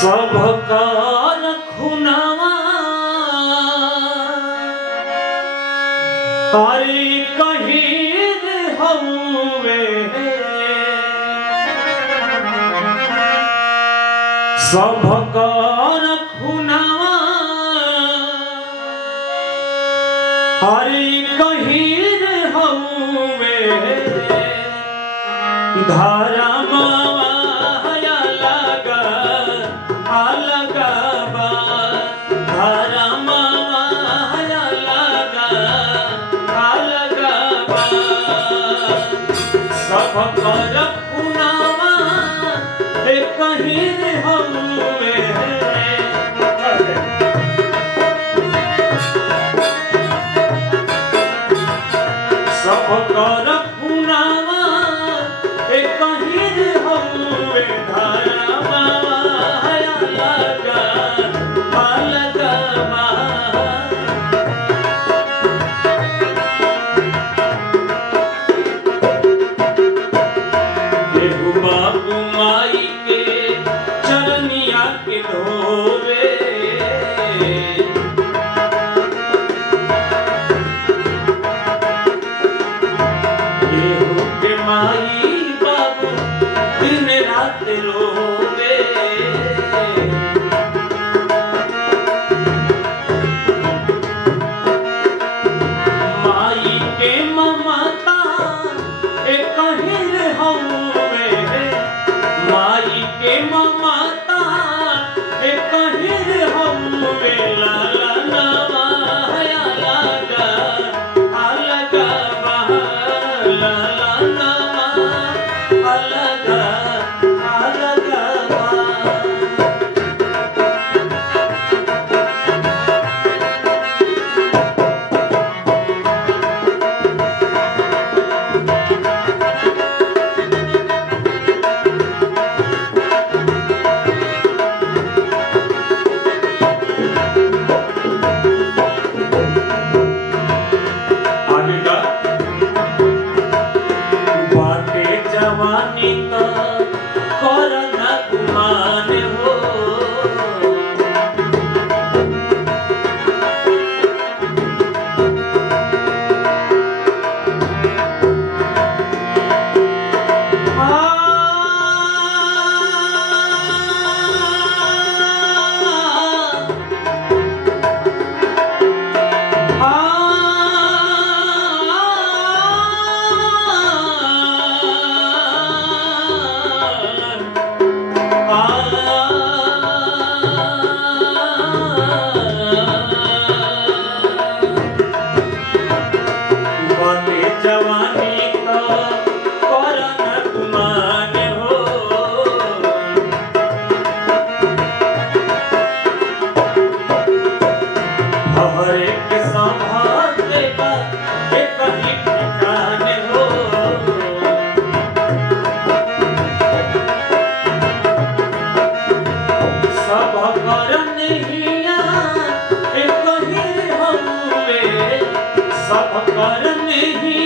सबकार खुनावा हरि कहीर हउवे सबकार खुनावा हरि कहीर हउवे धारा सबकर खुनावा कहीं हउवे सबकर खुनावा कहीं हउवे धारा बाबू माई के चरनिया के धोवे केहू के माई बाबू दिन रात रोवे माई के ममता कहीं हउवे माई के ममता कहीं हउवे लाला नवा अलगा अलगा लाला नवा अलगा अलगा जवानी का करना गुमान हो जवानी का करना गुमान हो हरे के संभाले का कहीं ठिकाने हो सब करने हिया कहीं हउवे सब करने ही